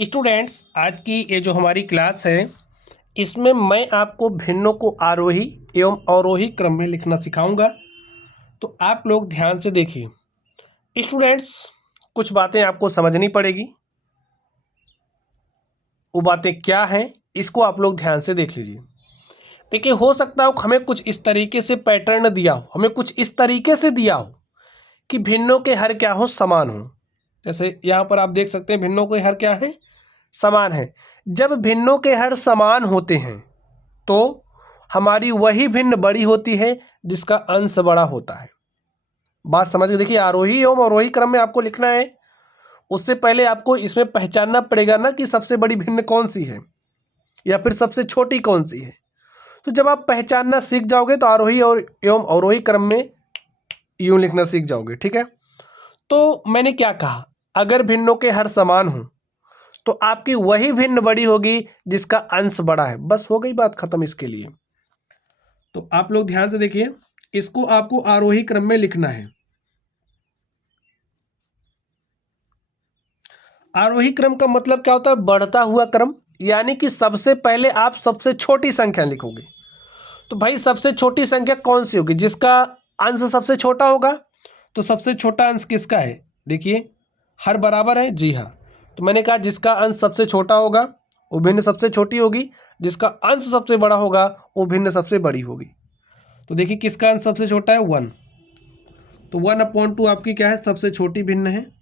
Students, आज की ये जो हमारी क्लास है इसमें मैं आपको भिन्नों को आरोही एवं अवरोही क्रम में लिखना सिखाऊंगा। तो आप लोग ध्यान से देखिए। स्टूडेंट्स, कुछ बातें आपको समझनी पड़ेगी। वो बातें क्या हैं इसको आप लोग ध्यान से देख लीजिए। देखिए, हो सकता हो हमें कुछ इस तरीके से पैटर्न दिया हो, हमें कुछ इस तरीके से दिया हो कि भिन्नों के हर क्या हो, समान हो। जैसे यहाँ पर आप देख सकते हैं भिन्नों के हर क्या है, समान है। जब भिन्नों के हर समान होते हैं तो हमारी वही भिन्न बड़ी होती है जिसका अंश बड़ा होता है। बात समझ के देखिए, आरोही एवं अवरोही क्रम में आपको लिखना है। उससे पहले आपको इसमें पहचानना पड़ेगा ना कि सबसे बड़ी भिन्न कौन सी है या फिर सबसे छोटी कौन सी है। तो जब आप पहचानना सीख जाओगे तो आरोही और एवं अवरोही क्रम में यूं लिखना सीख जाओगे। ठीक है। तो मैंने क्या कहा, अगर भिन्नों के हर समान हो तो आपकी वही भिन्न बड़ी होगी जिसका अंश बड़ा है। बस हो गई बात खत्म इसके लिए। तो आप लोग ध्यान से देखिए, इसको आपको आरोही क्रम में लिखना है। आरोही क्रम का मतलब क्या होता है, बढ़ता हुआ क्रम। यानी कि सबसे पहले आप सबसे छोटी संख्या लिखोगे। तो भाई सबसे छोटी संख्या कौन सी होगी, जिसका अंश सबसे छोटा होगा। तो सबसे छोटा अंश किसका है, देखिए हर बराबर है, जी हाँ। तो मैंने कहा जिसका अंश सबसे छोटा होगा वो भिन्न सबसे छोटी होगी, जिसका अंश सबसे बड़ा होगा वो भिन्न सबसे बड़ी होगी। तो देखिए किसका अंश सबसे छोटा है, 1। तो 1/2 आपकी क्या है, सबसे छोटी भिन्न है।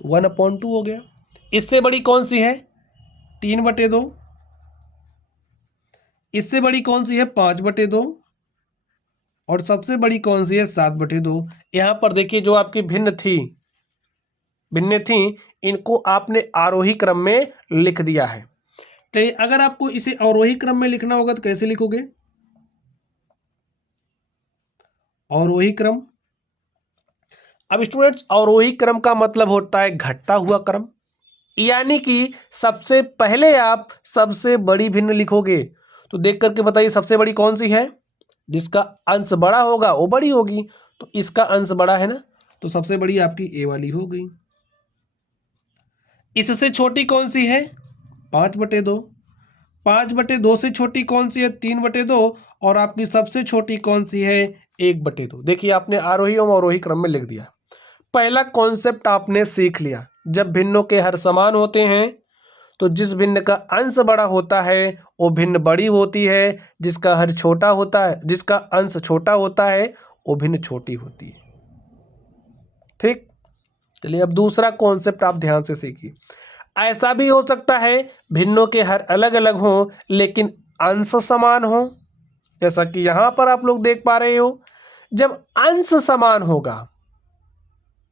तो 1/2 हो गया। इससे बड़ी कौन सी है, 3/2। इससे बड़ी कौन सी है, 5/2। और सबसे बड़ी कौन सी है, 7/2। यहाँ पर देखिए जो आपकी भिन्न थी इनको आपने आरोही क्रम में लिख दिया है। तो अगर आपको इसे अवरोही क्रम में लिखना होगा तो कैसे लिखोगे, अवरोही क्रम। अब स्टूडेंट्स, अवरोही क्रम का मतलब होता है घटता हुआ क्रम। यानी कि सबसे पहले आप सबसे बड़ी भिन्न लिखोगे। तो देख करके बताइए सबसे बड़ी कौन सी है, जिसका अंश बड़ा होगा वो बड़ी होगी। तो इसका अंश बड़ा है ना, तो सबसे बड़ी आपकी ए वाली हो गई। इससे छोटी कौन सी है, 5/2। 5/2 से छोटी कौन सी है, 3/2। और आपकी सबसे छोटी कौन सी है, 1/2। देखिए आपने आरोही और अवरोही क्रम में लिख दिया। पहला कॉन्सेप्ट आपने सीख लिया, जब भिन्नों के हर समान होते हैं तो जिस भिन्न का अंश बड़ा होता है वो भिन्न बड़ी होती है, जिसका हर छोटा होता है, जिसका अंश छोटा होता है वो भिन्न छोटी होती है। ठीक। चलिए अब दूसरा कॉन्सेप्ट आप ध्यान से सीखिए। ऐसा भी हो सकता है भिन्नों के हर अलग अलग हो लेकिन अंश समान हो। जैसा कि यहां पर आप लोग देख पा रहे हो, जब अंश समान होगा,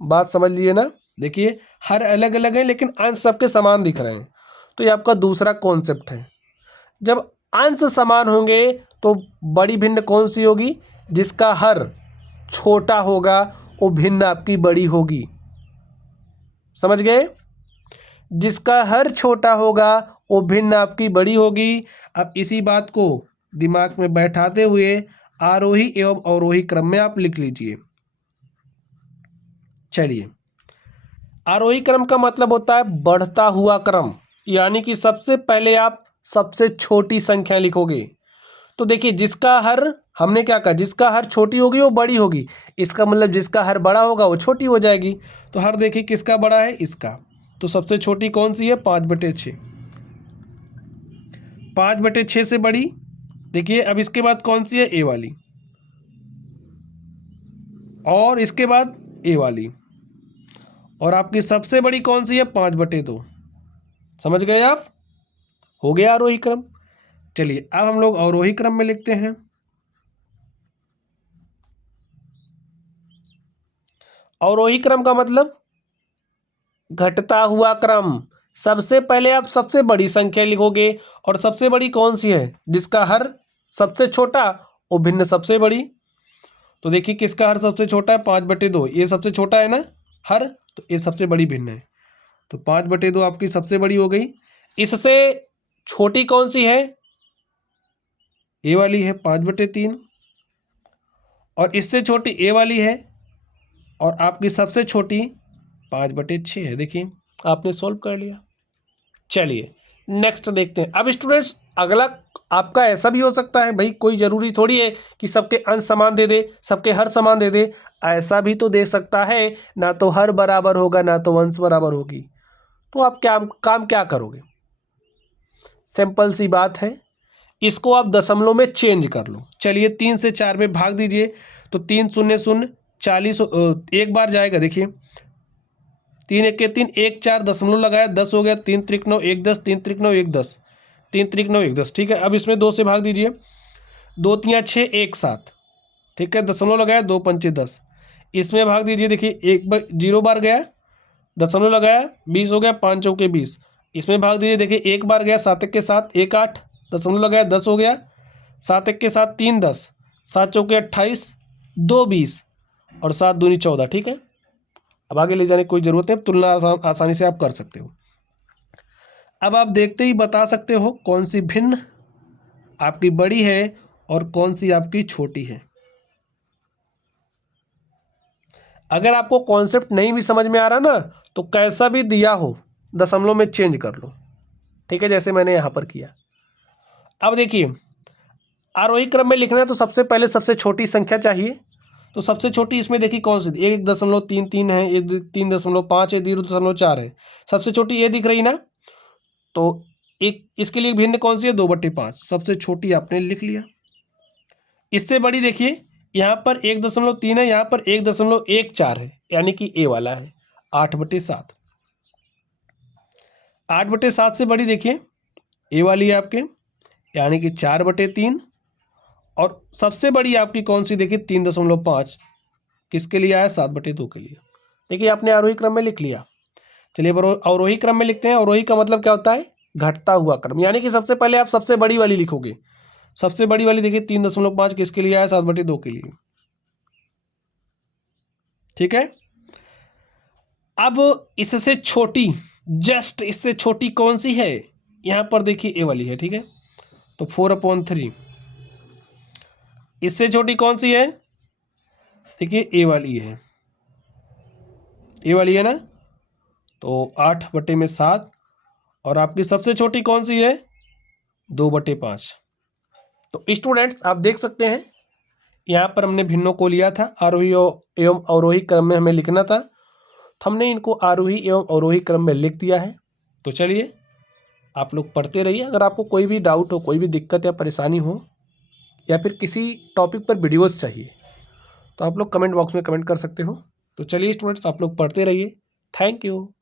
बात समझ लिए ना। देखिए हर अलग अलग है लेकिन अंश सबके समान दिख रहे हैं। तो ये आपका दूसरा कॉन्सेप्ट है। जब अंश समान होंगे तो बड़ी भिन्न कौन सी होगी, जिसका हर छोटा होगा वो भिन्न आपकी बड़ी होगी। समझ गए, जिसका हर छोटा होगा वो भिन्न आपकी बड़ी होगी। अब इसी बात को दिमाग में बैठाते हुए आरोही एवं अवरोही क्रम में आप लिख लीजिए। चलिए, आरोही क्रम का मतलब होता है बढ़ता हुआ क्रम। यानी कि सबसे पहले आप सबसे छोटी संख्या लिखोगे। तो देखिए जिसका हर, हमने क्या कहा, जिसका हर छोटी होगी वो बड़ी होगी। इसका मतलब जिसका हर बड़ा होगा वो छोटी हो जाएगी। तो हर देखिए किसका बड़ा है, इसका। तो सबसे छोटी कौन सी है, 5/6। 5/6 से बड़ी। देखिए अब इसके बाद कौन सी है, ए वाली। और इसके बाद ए वाली। और आपकी सबसे बड़ी कौन सी है, 5/2। समझ गए आप, हो गया आरोही क्रम। चलिए अब हम लोग अवरोही क्रम में लिखते हैं। अवरोही क्रम का मतलब घटता हुआ क्रम। सबसे पहले आप सबसे बड़ी संख्या लिखोगे। और सबसे बड़ी कौन सी है, जिसका हर सबसे छोटा वो भिन्न सबसे बड़ी। तो देखिए किसका हर सबसे छोटा है, 5/2। ये सबसे छोटा है ना हर, तो ये सबसे बड़ी भिन्न है। तो 5/2 आपकी सबसे बड़ी हो गई। इससे छोटी कौन सी है, ए वाली है, 5/3। और इससे छोटी ए वाली है। और आपकी सबसे छोटी 5/6 है। देखिए आपने सॉल्व कर लिया। चलिए नेक्स्ट देखते हैं। अब स्टूडेंट्स अगला आपका ऐसा भी हो सकता है भाई, कोई ज़रूरी थोड़ी है कि सबके अंश समान दे दे, सबके हर समान दे दे। ऐसा भी तो दे सकता है, ना तो हर बराबर होगा ना तो अंश बराबर होगी। तो आप क्या काम क्या करोगे? सिंपल सी बात है, इसको आप दशमलव में चेंज कर लो। चलिए 3 से 4 में भाग दीजिए, तो 3 शून्य शून्य 40 एक बार जाएगा। देखिए 3 एक के 3, 1 4 दशमलव लगाया 10 हो गया, 3 त्रिक 9 1 10, 3 त्रिक 9 1 10, 3 त्रिक 9 1 10। ठीक है, अब इसमें 2 से भाग दीजिए, 2 तियाँ 6 1 7। ठीक है, दशमलव लगाया 2 पंचे 10। इसमें भाग दीजिए, देखिए एक बार 0 बार गया, दशमलव लगाया 20 हो गया, 5 चौके 20। इसमें भाग दीजिए, देखिए एक बार गया 7 एक के 7 1 8, दशमलव लगाया 10 हो गया, 7 एक के 7 3 10, 7 चौके 28, 2 20 और 7 दूनी 14। ठीक है, अब आगे ले जाने की कोई ज़रूरत नहीं, तुलना आसानी से आप कर सकते हो। अब आप देखते ही बता सकते हो कौन सी भिन्न आपकी बड़ी है और कौन सी आपकी छोटी है। अगर आपको कॉन्सेप्ट नहीं भी समझ में आ रहा ना, तो कैसा भी दिया हो दशमलव में चेंज कर लो। ठीक है, जैसे मैंने यहाँ पर किया। अब देखिए आरोही क्रम में लिखना है तो सबसे पहले सबसे छोटी संख्या चाहिए। तो सबसे छोटी इसमें देखिए कौन सी, 1.33 है, 3.5 है, 0.4 है। सबसे छोटी ये दिख रही ना, तो एक इसके लिए भिन्न कौन सी है, 2/5। सबसे छोटी आपने लिख लिया। इससे बड़ी देखिए यहाँ पर 1.3 है, यहाँ पर 1.14 है, यानी कि ए वाला है 8/7। 8/7 से बड़ी देखिए ए वाली है आपके, यानी कि 4/3। और सबसे बड़ी आपकी कौन सी देखिए 3.5, किसके लिए आया, 7/2 के लिए। देखिए आपने आरोही क्रम में लिख लिया। चलिए अवरोही क्रम में लिखते हैं। अवरोही का मतलब क्या होता है, घटता हुआ क्रम, यानी कि सबसे पहले आप सबसे बड़ी वाली लिखोगे। सबसे बड़ी वाली देखिए 3.5 किसके लिए आया, 7/2 के लिए। ठीक है, अब इससे छोटी, जस्ट इससे छोटी कौन सी है, यहां पर देखिए ए वाली है। ठीक है, तो 4/3। इससे छोटी कौन सी है, देखिए ए वाली है, ए वाली है ना, तो 8/7। और आपकी सबसे छोटी कौन सी है, 2/5। तो स्टूडेंट्स आप देख सकते हैं यहाँ पर हमने भिन्नों को लिया था, आरोही एवं अवरोही क्रम में हमें लिखना था, तो हमने इनको आरोही एवं अवरोही क्रम में लिख दिया है। तो चलिए आप लोग पढ़ते रहिए। अगर आपको कोई भी डाउट हो, कोई भी दिक्कत या परेशानी हो, या फिर किसी टॉपिक पर वीडियोस चाहिए, तो आप लोग कमेंट बॉक्स में कमेंट कर सकते हो। तो चलिए स्टूडेंट्स आप लोग पढ़ते रहिए। Thank you.